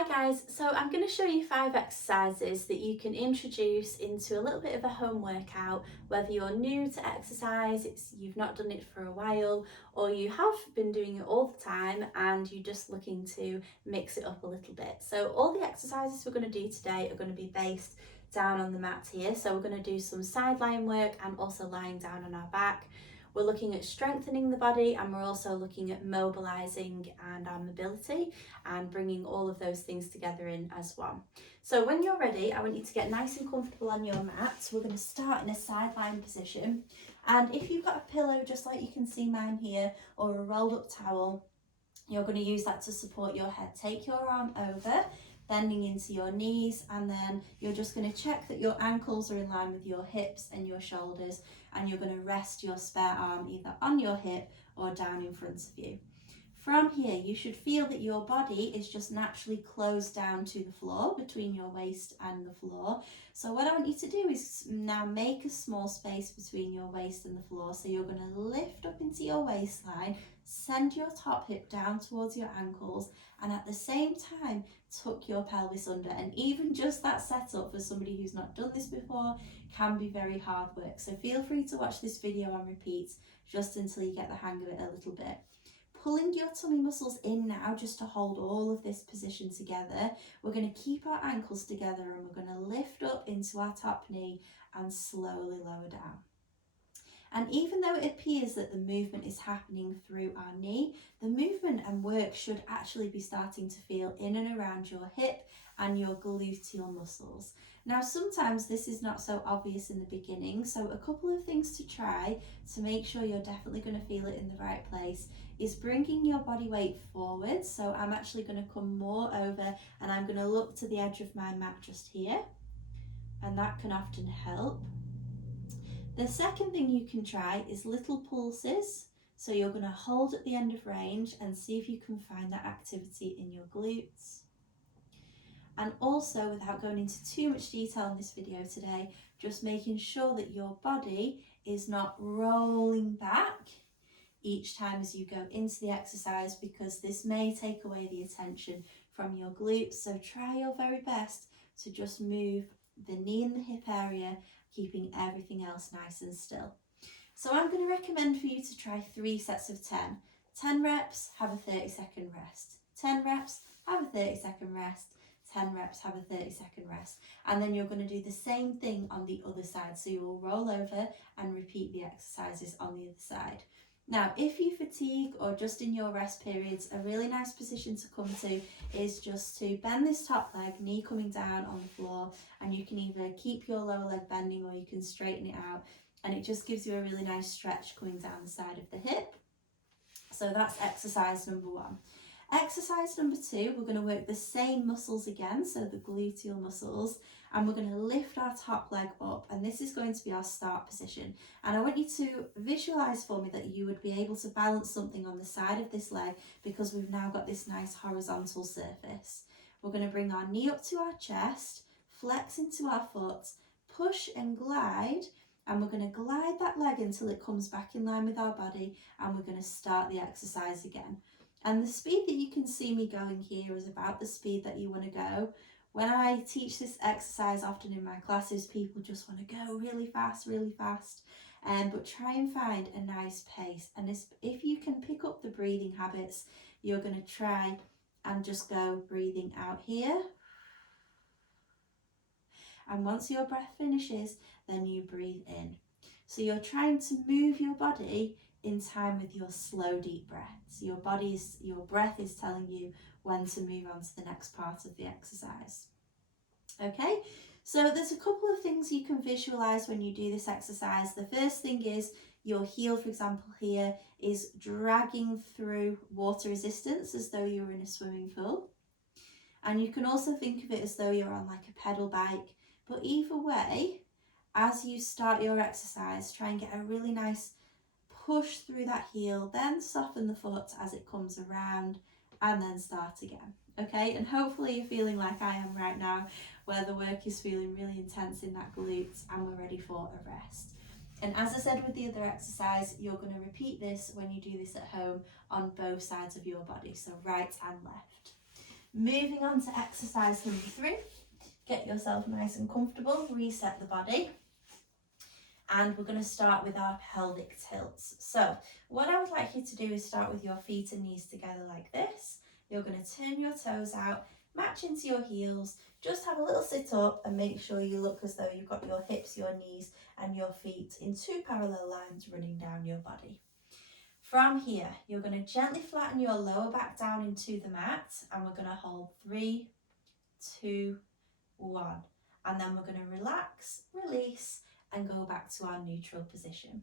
Hi guys, so I'm going to show you 5 exercises that you can introduce into a little bit of a home workout, whether you're new to exercise, you've not done it for a while, or you have been doing it all the time and you're just looking to mix it up a little bit. So all the exercises we're going to do today are going to be based down on the mat here. So we're going to do some side lying work and also lying down on our back. We're looking at strengthening the body, and we're also looking at mobilising and our mobility and bringing all of those things together in as one. So when you're ready, I want you to get nice and comfortable on your mat. We're going to start in a side lying position, and if you've got a pillow just like you can see mine here, or a rolled up towel, you're going to use that to support your head. Take your arm over, bending into your knees, and then you're just going to check that your ankles are in line with your hips and your shoulders, and you're going to rest your spare arm either on your hip or down in front of you. From here, you should feel that your body is just naturally closed down to the floor, between your waist and the floor. So what I want you to do is now make a small space between your waist and the floor. So you're going to lift up into your waistline, send your top hip down towards your ankles, and at the same time, tuck your pelvis under. And even just that setup for somebody who's not done this before can be very hard work. So feel free to watch this video on repeat just until you get the hang of it a little bit. Pulling your tummy muscles in now just to hold all of this position together. We're going to keep our ankles together and we're going to lift up into our top knee and slowly lower down. And even though it appears that the movement is happening through our knee, the movement and work should actually be starting to feel in and around your hip and your gluteal muscles. Now, sometimes this is not so obvious in the beginning, so a couple of things to try to make sure you're definitely going to feel it in the right place is bringing your body weight forward. So I'm actually going to come more over and I'm going to look to the edge of my mat just here, and that can often help. The second thing you can try is little pulses. So you're going to hold at the end of range and see if you can find that activity in your glutes. And also, without going into too much detail in this video today, just making sure that your body is not rolling back each time as you go into the exercise, because this may take away the attention from your glutes. So try your very best to just move the knee and the hip area, keeping everything else nice and still. So I'm going to recommend for you to try 3 sets of 10. 10 reps, have a 30-second rest. 10 reps, have a 30-second rest. 10 reps, have a 30-second rest. And then you're going to do the same thing on the other side. So you will roll over and repeat the exercises on the other side. Now, if you fatigue or just in your rest periods, a really nice position to come to is just to bend this top leg, knee coming down on the floor, and you can either keep your lower leg bending or you can straighten it out, and it just gives you a really nice stretch coming down the side of the hip. So that's exercise number 1. Exercise number 2, we're going to work the same muscles again, so the gluteal muscles, and we're going to lift our top leg up, and this is going to be our start position. And I want you to visualize for me that you would be able to balance something on the side of this leg, because we've now got this nice horizontal surface. We're going to bring our knee up to our chest, flex into our foot, push and glide, and we're going to glide that leg until it comes back in line with our body, and we're going to start the exercise again. And the speed that you can see me going here is about the speed that you want to go. When I teach this exercise often in my classes, people just want to go really fast, but try and find a nice pace. And if you can pick up the breathing habits, you're going to try and just go breathing out here. And once your breath finishes, then you breathe in. So you're trying to move your body in time with your slow, deep breaths. Your breath is telling you when to move on to the next part of the exercise. Okay, so there's a couple of things you can visualize when you do this exercise. The first thing is your heel, for example, here is dragging through water resistance as though you were in a swimming pool. And you can also think of it as though you're on like a pedal bike. But either way, as you start your exercise, try and get a really nice push through that heel, then soften the foot as it comes around, and then start again. Okay, and hopefully you're feeling like I am right now, where the work is feeling really intense in that glute and we're ready for a rest. And as I said with the other exercise, you're going to repeat this when you do this at home on both sides of your body, so right and left. Moving on to exercise number 3. Get yourself nice and comfortable, reset the body. And we're going to start with our pelvic tilts. So what I would like you to do is start with your feet and knees together like this. You're going to turn your toes out, match into your heels, just have a little sit up and make sure you look as though you've got your hips, your knees and your feet in 2 parallel lines running down your body. From here, you're going to gently flatten your lower back down into the mat and we're going to hold 3, 2, 1. And then we're going to relax, release and go back to our neutral position.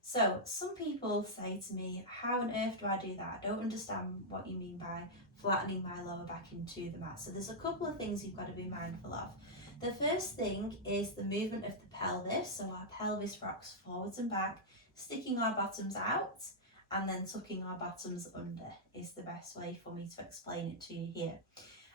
So some people say to me, how on earth do I do that? I don't understand what you mean by flattening my lower back into the mat. So there's a couple of things you've got to be mindful of. The first thing is the movement of the pelvis. So our pelvis rocks forwards and back, sticking our bottoms out and then tucking our bottoms under is the best way for me to explain it to you here.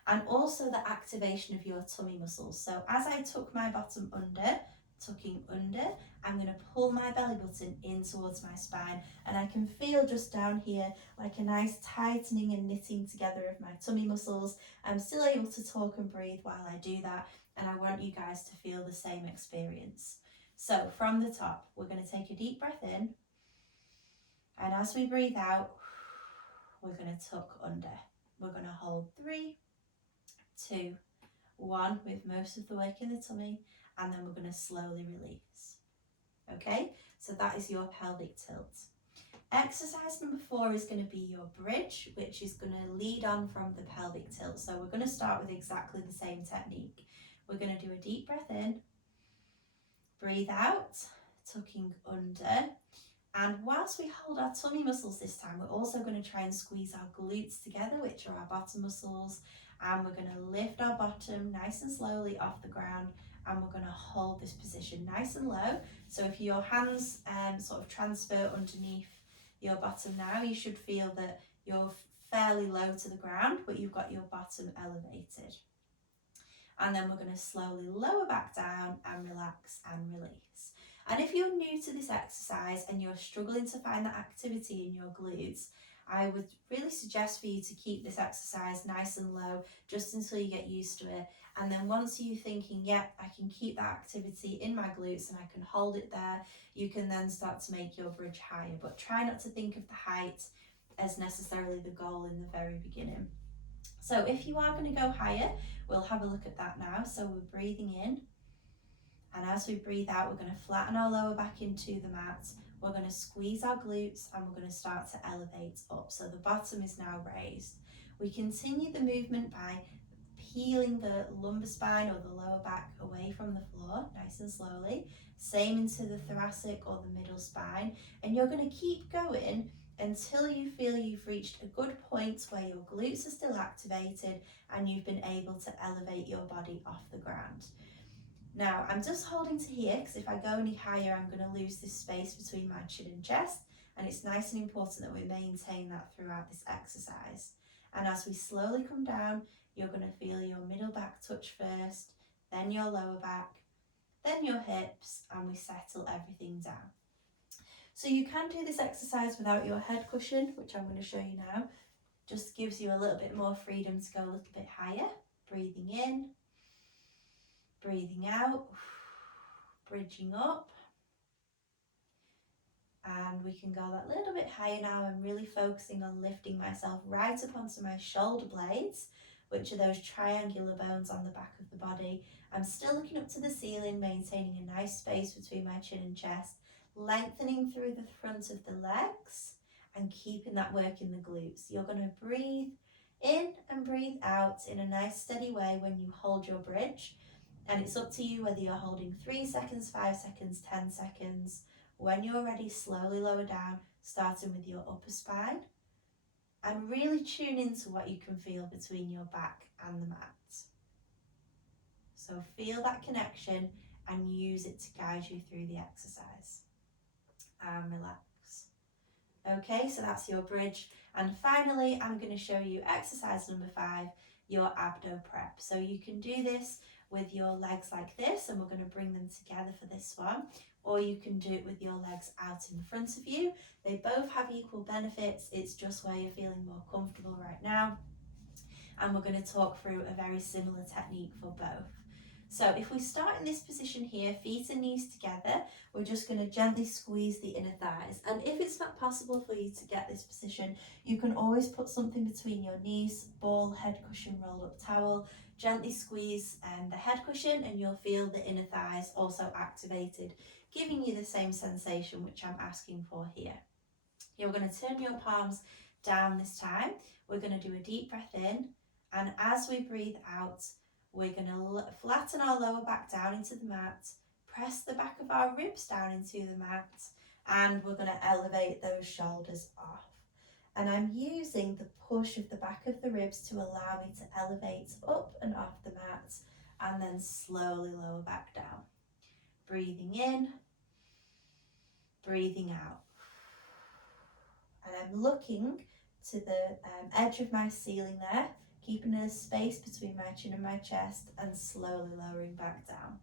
And also the activation of your tummy muscles. So as I tuck my bottom under, tucking under, I'm going to pull my belly button in towards my spine and I can feel just down here like a nice tightening and knitting together of my tummy muscles. I'm still able to talk and breathe while I do that and I want you guys to feel the same experience. So from the top, we're going to take a deep breath in and as we breathe out, we're going to tuck under. We're going to hold 3, 2, 1 with most of the work in the tummy and then we're going to slowly release. Okay, so that is your pelvic tilt. Exercise number 4 is going to be your bridge, which is going to lead on from the pelvic tilt. So we're going to start with exactly the same technique. We're going to do a deep breath in, breathe out, tucking under. And whilst we hold our tummy muscles this time, we're also going to try and squeeze our glutes together, which are our bottom muscles. And we're going to lift our bottom nice and slowly off the ground. And we're going to hold this position nice and low. So if your hands sort of transfer underneath your bottom now, you should feel that you're fairly low to the ground, but you've got your bottom elevated. And then we're going to slowly lower back down and relax and release. And if you're new to this exercise and you're struggling to find that activity in your glutes, I would really suggest for you to keep this exercise nice and low just until you get used to it. And then once you're thinking, yep, I can keep that activity in my glutes and I can hold it there, you can then start to make your bridge higher. But try not to think of the height as necessarily the goal in the very beginning. So if you are going to go higher, we'll have a look at that now. So we're breathing in. And as we breathe out, we're going to flatten our lower back into the mat. We're going to squeeze our glutes and we're going to start to elevate up. So the bottom is now raised. We continue the movement by peeling the lumbar spine or the lower back away from the floor, nice and slowly. Same into the thoracic or the middle spine. And you're going to keep going until you feel you've reached a good point where your glutes are still activated and you've been able to elevate your body off the ground. Now, I'm just holding to here because if I go any higher, I'm going to lose this space between my chin and chest. And it's nice and important that we maintain that throughout this exercise. And as we slowly come down, you're going to feel your middle back touch first, then your lower back, then your hips, and we settle everything down. So you can do this exercise without your head cushion, which I'm going to show you now. Just gives you a little bit more freedom to go a little bit higher. Breathing in. Breathing out, bridging up, and we can go that little bit higher now. I'm really focusing on lifting myself right up onto my shoulder blades, which are those triangular bones on the back of the body. I'm still looking up to the ceiling, maintaining a nice space between my chin and chest, lengthening through the front of the legs and keeping that work in the glutes. You're going to breathe in and breathe out in a nice steady way when you hold your bridge. And it's up to you whether you're holding 3 seconds, 5 seconds, 10 seconds. When you're ready, slowly lower down, starting with your upper spine. And really tune into what you can feel between your back and the mat. So feel that connection and use it to guide you through the exercise. And relax. Okay, so that's your bridge. And finally, I'm going to show you exercise number 5, your abdo prep. So you can do this with your legs like this, and we're going to bring them together for this one, or you can do it with your legs out in front of you. They both have equal benefits, it's just where you're feeling more comfortable right now. and we're going to talk through a very similar technique for both. So if we start in this position here, feet and knees together, we're just going to gently squeeze the inner thighs. And if it's not possible for you to get this position, you can always put something between your knees, ball, head cushion, rolled up towel, gently squeeze the head cushion, and you'll feel the inner thighs also activated, giving you the same sensation which I'm asking for here. You're going to turn your palms down this time. We're going to do a deep breath in, and as we breathe out, we're going to flatten our lower back down into the mat, press the back of our ribs down into the mat, and we're going to elevate those shoulders off. And I'm using the push of the back of the ribs to allow me to elevate up and off the mat, and then slowly lower back down. Breathing in, breathing out. And I'm looking to the edge of my ceiling there, keeping a space between my chin and my chest, and slowly lowering back down.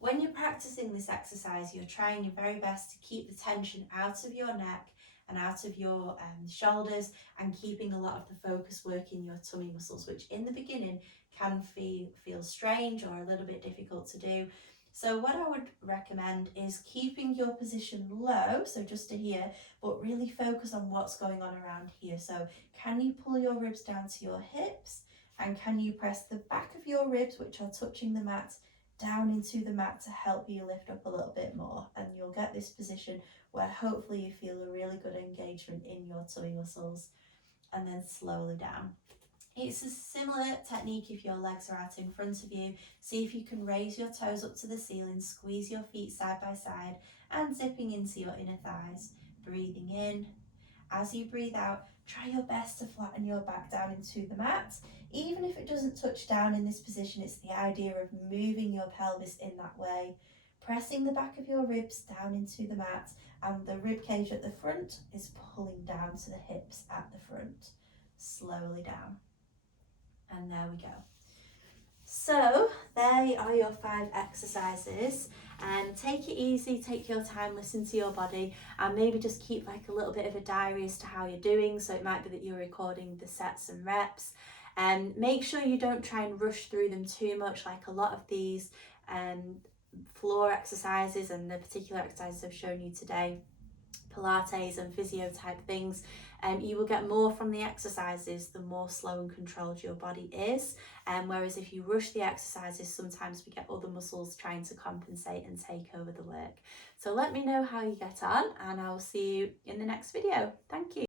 When you're practicing this exercise, you're trying your very best to keep the tension out of your neck and out of your shoulders, and keeping a lot of the focus work in your tummy muscles, which in the beginning can feel strange or a little bit difficult to do. So what I would recommend is keeping your position low, so just to here, but really focus on what's going on around here. So can you pull your ribs down to your hips, and can you press the back of your ribs, which are touching the mat, down into the mat to help you lift up a little bit more, and you'll get this position where hopefully you feel a really good engagement in your tummy muscles, and then slowly down. It's a similar technique if your legs are out in front of you. See if you can raise your toes up to the ceiling, squeeze your feet side by side, and zipping into your inner thighs. Breathing in. As you breathe out, try your best to flatten your back down into the mat. Even if it doesn't touch down in this position, it's the idea of moving your pelvis in that way. Pressing the back of your ribs down into the mat, and the rib cage at the front is pulling down to the hips at the front. Slowly down. And there we go. So there are your 5 exercises, and take it easy, take your time, listen to your body, and maybe just keep like a little bit of a diary as to how you're doing. So it might be that you're recording the sets and reps, and make sure you don't try and rush through them too much. Like a lot of these floor exercises and the particular exercises I've shown you today, Pilates and physio type things, you will get more from the exercises the more slow and controlled your body is, whereas if you rush the exercises, sometimes we get other muscles trying to compensate and take over the work. So let me know how you get on, and I will see you in the next video. Thank you.